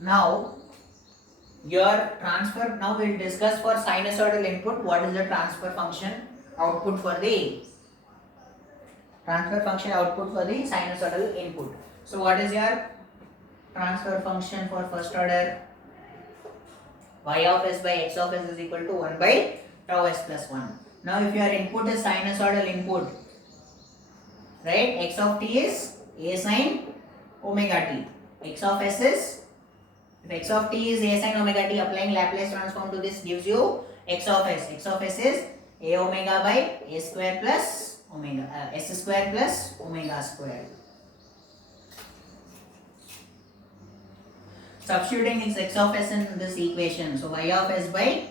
Now your transfer, now we'll discuss for sinusoidal input what is the transfer function output for the sinusoidal input. So what is your transfer function for first order? Y of s by x of s is equal to 1 by tau s plus 1. Now if your input is sinusoidal input, right, x of t is a sin omega t, x of s is, if x of t is a sin omega t, applying Laplace transform to this gives you x of s. X of s is a omega by a square plus omega, s square plus omega square. Substituting its x of s in this equation, so y of s by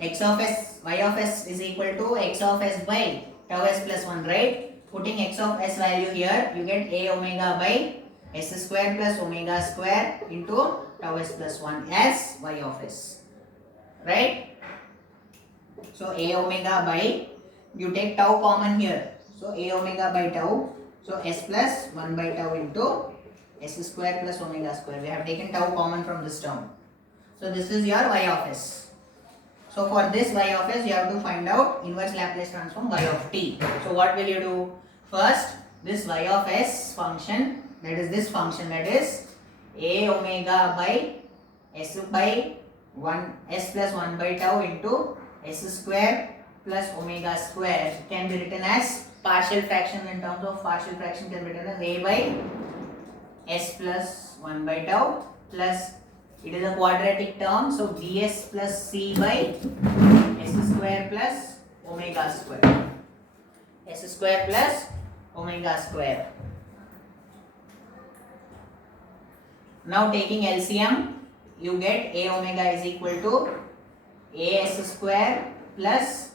x of s, y of s is equal to x of s by tau s plus 1, right? Putting x of s value here, you get a omega by s square plus omega square into tau s plus 1 as y of s, right? So a omega by, you take tau common here, so a omega by tau, so s plus 1 by tau into s square plus omega square. We have taken tau common from this term, so this is your y of s. So for this y of s, you have to find out inverse Laplace transform y of t. So what will you do? First, this y of s function, that is this function, that is a omega by s by 1 s plus 1 by tau into s square plus omega square can be written as partial fraction. In terms of partial fraction, can be written as a by s plus 1 by tau plus, it is a quadratic term, so ds plus c by s square plus omega square, s square plus omega square. Now taking LCM, you get a omega is equal to a s square plus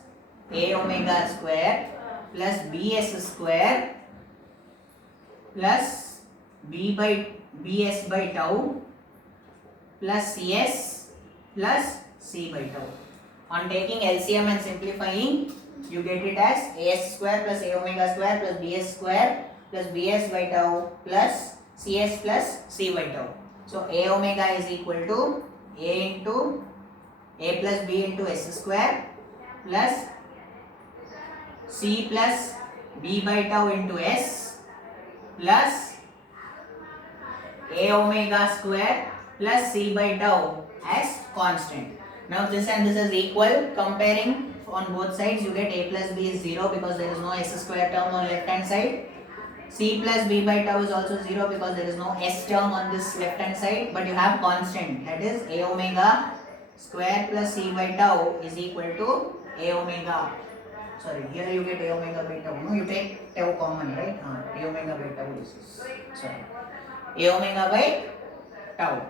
a omega square plus bs square plus bs by tau plus cs plus c by tau. On taking LCM and simplifying, you get it as as square plus a omega square plus bs square plus bs by tau plus cs plus c by tau. So a omega is equal to a into a plus b into s square plus c plus b by tau into s plus a omega square plus c by tau as constant. Now this and this is equal. Comparing on both sides, you get a plus b is 0 because there is no s square term on left hand side. C plus b by tau is also 0 because there is no s term on this left hand side, but you have constant, that is a omega square plus c by tau is equal to a omega, sorry, here you get a omega by tau, no, you take tau common, right? A omega by tau is, sorry, a omega by tau.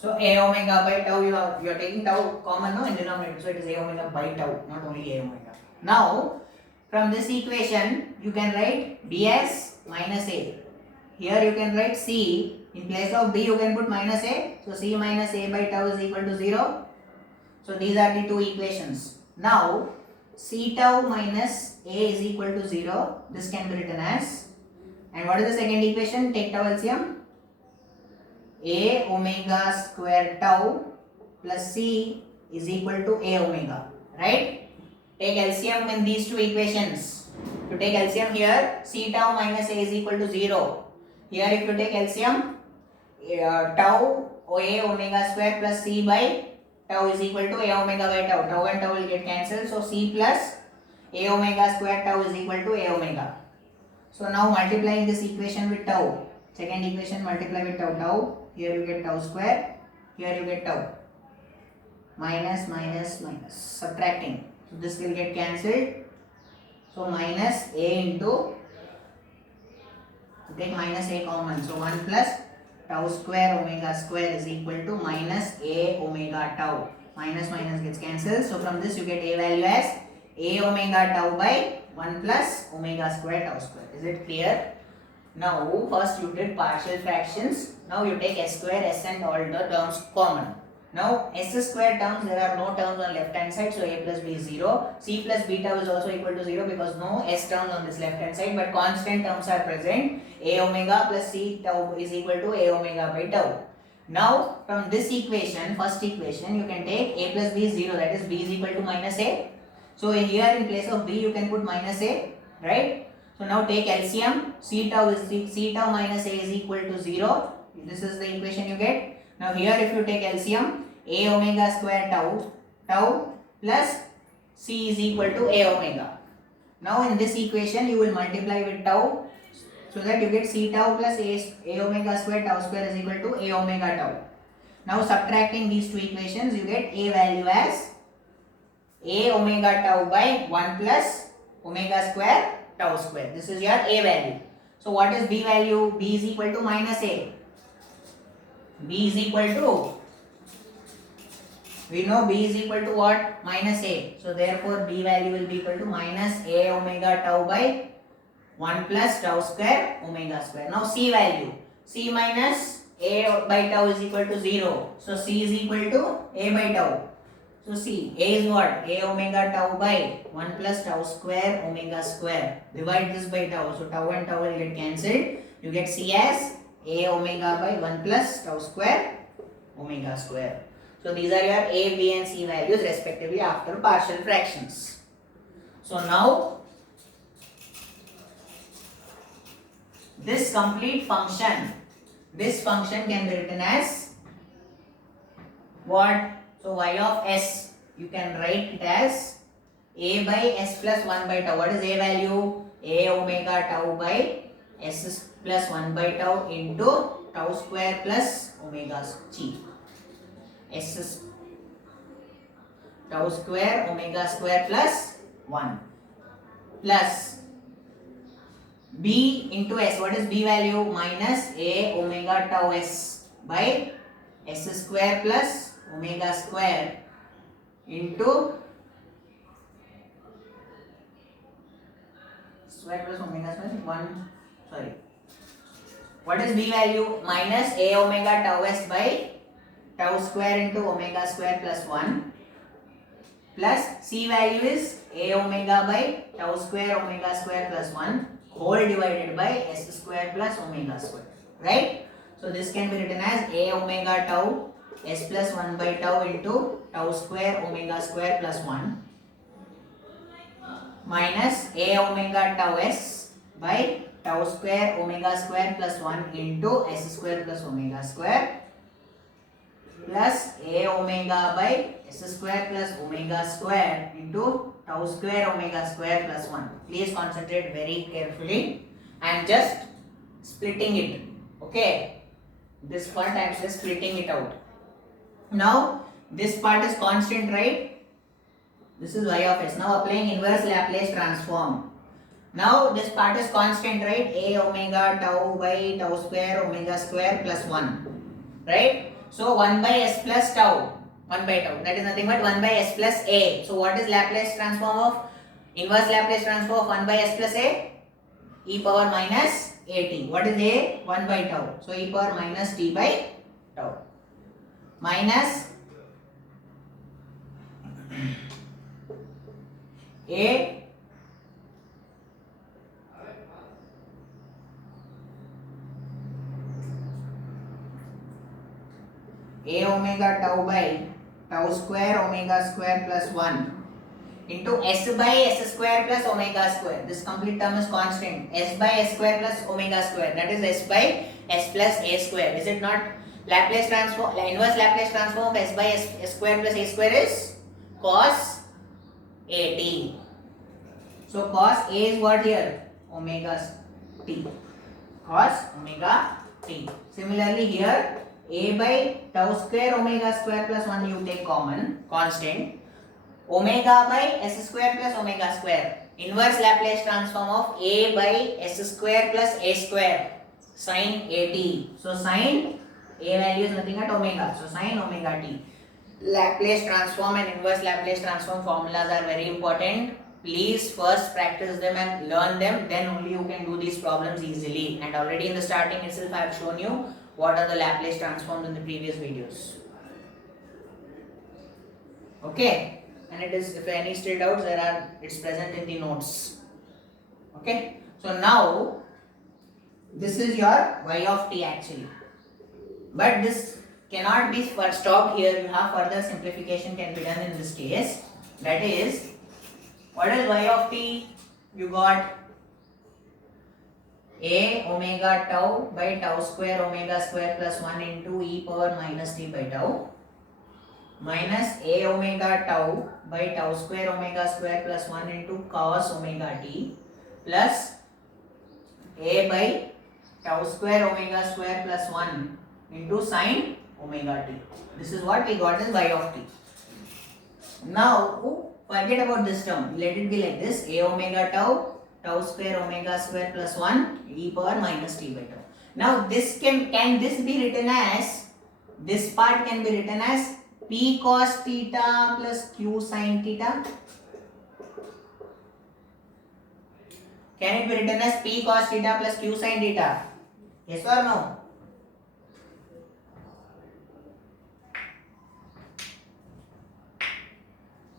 So a omega by tau, you are taking tau common, no, in denominator, so it is a omega by tau, not only a omega. Now from this equation you can write ds minus a. Here you can write c, in place of b you can put minus a, so c minus a by tau is equal to 0. So these are the two equations. Now c tau minus a is equal to 0, this can be written as, and what is the second equation? Take tau LCM, a omega square tau plus c is equal to a omega, right? Take LCM in these two equations. To take LCM here, c tau minus a is equal to 0. Here if you take LCM, tau a omega square plus c by tau is equal to a omega by tau. Tau and tau will get cancelled, so c plus a omega square tau is equal to a omega. So now multiplying this equation with tau, second equation multiply with tau, here you get tau square, here you get tau, minus minus minus, subtracting, so this will get cancelled, so minus a into, take minus a common, so 1 plus tau square omega square is equal to minus a omega tau, minus minus gets cancelled, so from this you get a value as a omega tau by 1 plus omega square tau square. Is it clear? Now first you did partial fractions, now you take s square, s and all the terms common. Now s square terms, there are no terms on left hand side, so a plus b is 0. C plus b tau is also equal to 0 because no s terms on this left hand side, but constant terms are present. A omega plus c tau is equal to a omega by tau. Now from this equation, first equation, you can take a plus b is 0, that is b is equal to minus a. So here in place of b you can put minus a, right? So now take LCM, c tau minus a is equal to 0. This is the equation you get. Now here if you take LCM, a omega square tau plus c is equal to a omega. Now in this equation you will multiply with tau so that you get c tau plus a omega square tau square is equal to a omega tau. Now subtracting these two equations you get a value as a omega tau by 1 plus omega square tau square. This is your a value. So what is b value? B is equal to minus a. B is equal to, we know b is equal to what? Minus a. So therefore b value will be equal to minus a omega tau by 1 plus tau square omega square. Now c value. C minus a by tau is equal to 0. So c is equal to a by tau. So see, a is what? A omega tau by 1 plus tau square omega square. Divide this by tau. So tau and tau will get cancelled. You get c as a omega by 1 plus tau square omega square. So these are your a, b and c values respectively after partial fractions. So now this complete function, this function can be written as what? So y of s, you can write it as a by s plus 1 by tau. What is a value? A omega tau by s plus 1 by tau into tau square plus omega g. S tau square omega square plus 1 plus b into s. What is b value? Minus a omega tau s by s square plus omega square into square plus omega square 1, sorry. What is b value? Minus a omega tau s by tau square into omega square plus 1 plus c value is a omega by tau square omega square plus 1 whole divided by s square plus omega square, right? So this can be written as a omega tau s plus 1 by tau into tau square omega square plus 1 minus a omega tau s by tau square omega square plus 1 into s square plus omega square plus a omega by s square plus omega square into tau square omega square plus 1. Please concentrate very carefully. I am just splitting it. Okay. This part I am just splitting it out. Now this part is constant, right? This is y of s. Now applying inverse Laplace transform. Now this part is constant, right? A omega tau by tau square omega square plus 1, right? So 1 by s plus tau, 1 by tau, that is nothing but 1 by s plus a. So what is Laplace transform of, inverse Laplace transform of 1 by s plus a? E power minus at. What is a? 1 by tau. So e power minus t by tau minus a omega tau by tau square omega square plus 1 into s by s square plus omega square. This complete term is constant. S by s square plus omega square, that is s by s plus a square. Is it not? Laplace transform, inverse Laplace transform of s by s square plus a square is cos at. So cos a is what here? Omega t. Cos omega t. Similarly here a by tau square omega square plus 1 you take common, constant. Omega by s square plus omega square. Inverse Laplace transform of a by s square plus a square. Sin at. So sin a value is nothing but omega. So sin omega t. Laplace transform and inverse Laplace transform formulas are very important. Please first practice them and learn them. Then only you can do these problems easily. And already in the starting itself I have shown you what are the Laplace transforms in the previous videos. Okay, and it is, if any still doubts, it's present in the notes. Okay, so now this is your y of t actually, but this cannot be stopped here. You have further simplification can be done in this case. That is, what is y of t? You got a omega tau by tau square omega square plus 1 into e power minus t by tau, minus a omega tau by tau square omega square plus 1 into cos omega t plus a by tau square omega square plus 1 into sin omega t. This is what we got as y of t. Now forget about this term. Let it be like this: a omega tau square omega square plus 1 e power minus t by tau. Now this can this be written as, this part can be written as p cos theta plus q sin theta? Can it be written as p cos theta plus q sin theta? Yes or no?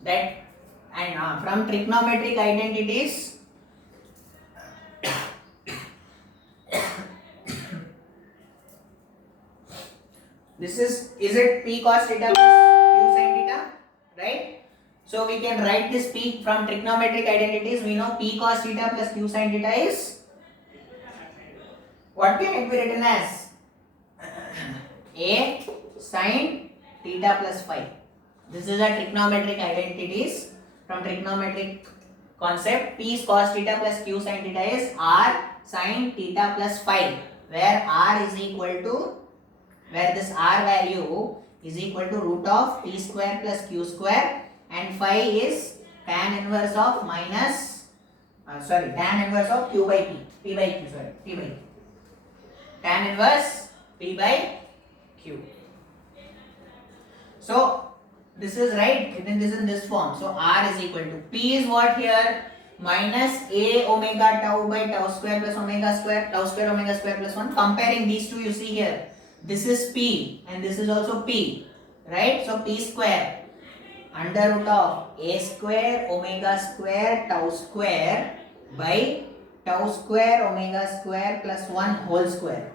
That, and from trigonometric identities, this is it p cos theta plus q sin theta, right? So we can write this p from trigonometric identities. We know p cos theta plus q sin theta is, what can it be written as? A sin theta plus phi. This is a trigonometric identities. From trigonometric concept, p cos theta plus q sin theta is r sin theta plus phi, where r is equal to, where this r value is equal to root of p square plus q square, and phi is tan inverse of minus, tan inverse of q by p by q, p by q, tan inverse p by q. So this is right, written this in this form. So r is equal to, p is what here, minus a omega tau by tau square plus omega square, tau square omega square plus 1. Comparing these two, you see here, this is p and this is also p, right? So p square under root of a square omega square tau square by tau square omega square plus 1 whole square.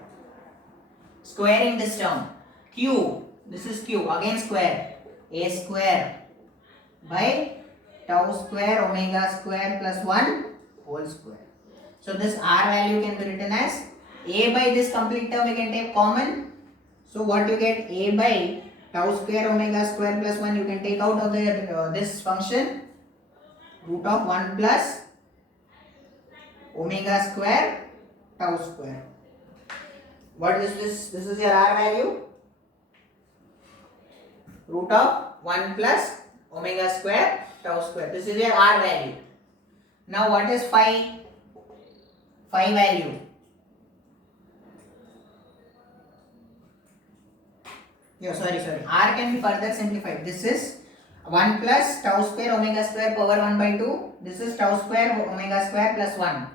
Squaring this term, q, this is q, again square, a square by tau square omega square plus 1 whole square. So this r value can be written as, a by this complete term we can take common. So what you get, a by tau square omega square plus 1 you can take out of the this function, root of 1 plus omega square tau square. What is this? This is your r value, root of 1 plus omega square tau square. This is your r value. Now what is phi? Phi value, r can be further simplified. This is 1 plus tau square omega square power 1 by 2. This is tau square omega square plus 1.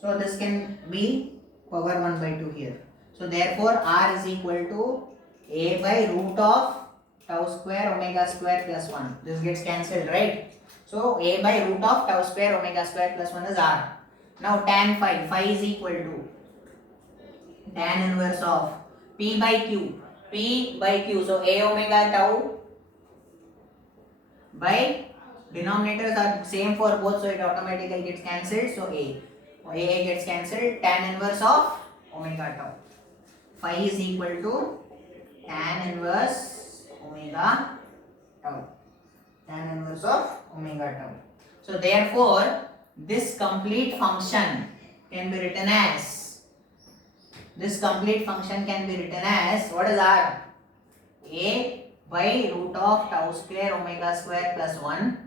So this can be power 1 by 2 here. So therefore r is equal to a by root of tau square omega square plus 1. This gets cancelled, right? So a by root of tau square omega square plus 1 is r. Now tan phi, phi is equal to tan inverse of p by q, p by q. So a omega tau by, denominators are same for both, so it automatically gets cancelled. So a gets cancelled, tan inverse of omega tau. Phi is equal to tan inverse omega tau, tan inverse of omega tau. So therefore this complete function can be written as, what is r? A by root of tau square omega square plus 1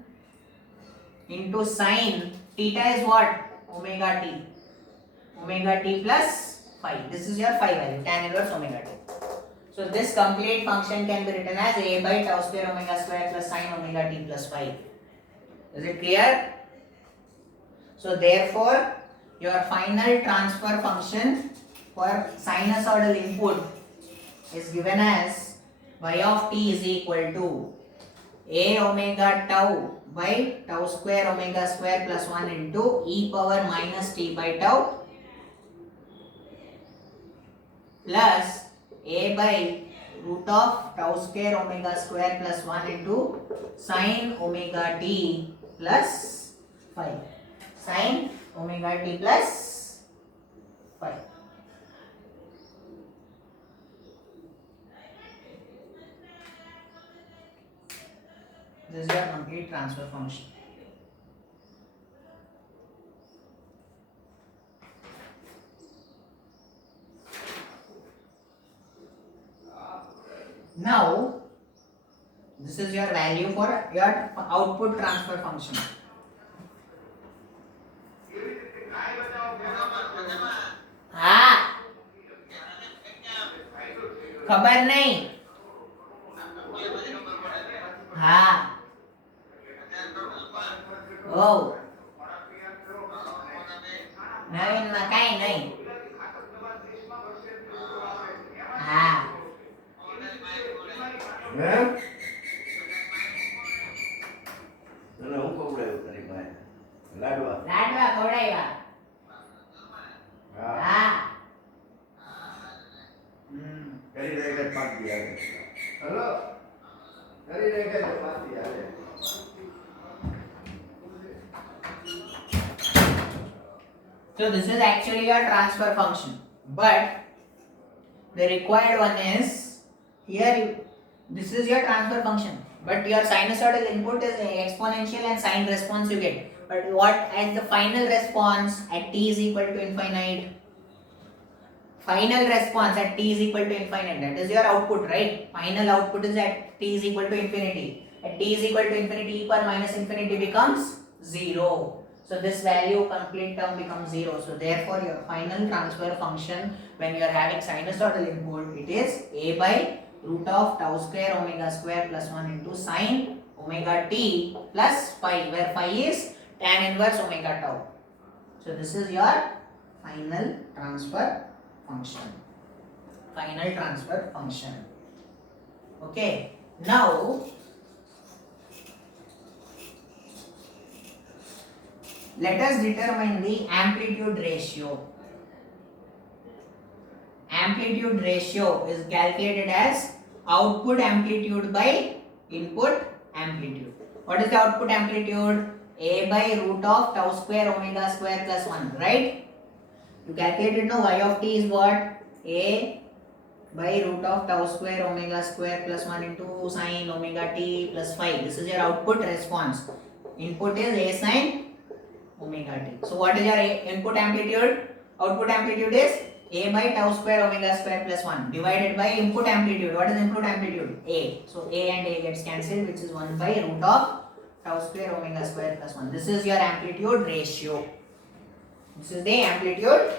into sin theta is what? Omega t plus phi. This is your phi value, tan inverse omega t. So this complete function can be written as a by tau square omega square plus sin omega t plus phi. Is it clear? So therefore your final transfer function for sinusoidal input is given as y of t is equal to a omega tau by tau square omega square plus 1 into e power minus t by tau plus a by root of tau square omega square plus 1 into sin omega t plus 5. Sin omega t plus 5. This is your complete transfer function. Now, this is your value for your output transfer function. हाँ खबर नहीं हाँ ओ नवीन में कहीं नहीं हाँ लाडवा खोड़ाईवा हाँ કરી રેગર પાક દિયા હેલો કરી રેગર પાક દિયા So this is actually your transfer function, but the required one is here this is your transfer function, but your sinusoidal input is exponential and sine response you get, but what as the final response at t is equal to infinite, final response at t is equal to infinite, that is your output, right? Final output is at t is equal to infinity. At t is equal to infinity, e power minus infinity becomes 0. So this value complete term becomes 0. So therefore your final transfer function when you are having sinusoidal input, it is a by root of tau square omega square plus 1 into sine omega t plus phi, where phi is tan inverse omega tau. So this is your final transfer function. Final transfer function. Okay. Now let us determine the amplitude ratio. Amplitude ratio is calculated as output amplitude by input amplitude. What is the output amplitude? A by root of tau square omega square plus 1, right? You calculated now y of t is what? A by root of tau square omega square plus 1 into sine omega t plus 5. This is your output response. Input is a sine omega t. So what is your input amplitude? Output amplitude is a by tau square omega square plus 1 divided by input amplitude. What is input amplitude? A. So a and a gets cancelled, which is 1 by root of tau square omega square plus 1. This is your amplitude ratio. This is the amplitude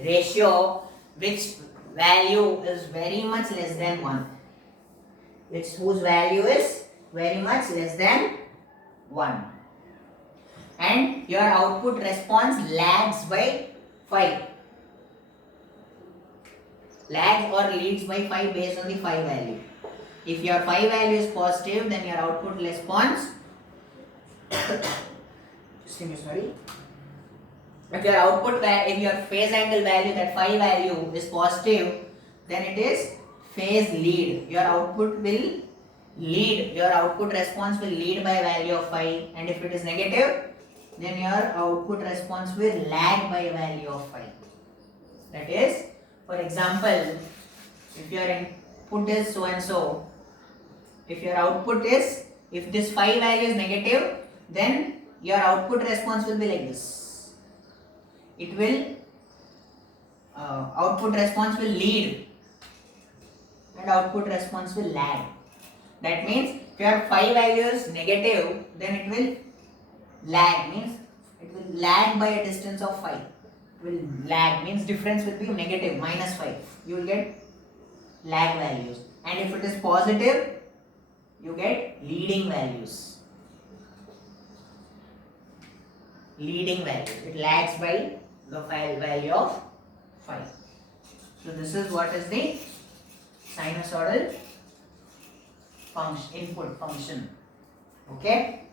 ratio which value is very much less than 1. Whose value is very much less than 1. And your output response lags by 5. Lags or leads by 5 based on the phi value. If your phi value is positive, then your output response sorry. If your if your phase angle value, that phi value is positive, then it is phase lead. Your output will lead, your output response will lead by a value of phi, and if it is negative, then your output response will lag by a value of phi. That is, for example, if your input is so and so, if your output is, if this phi value is negative, then your output response will be like this. It will output response will lead and output response will lag. That means if your phi value is negative, then it will lag, means it will lag by a distance of phi. It will lag means difference will be negative, minus 5. You will get lag values. And if it is positive, you get leading values. Leading values. It lags by the value of phi. So this is what is the sinusoidal function, input function. Okay.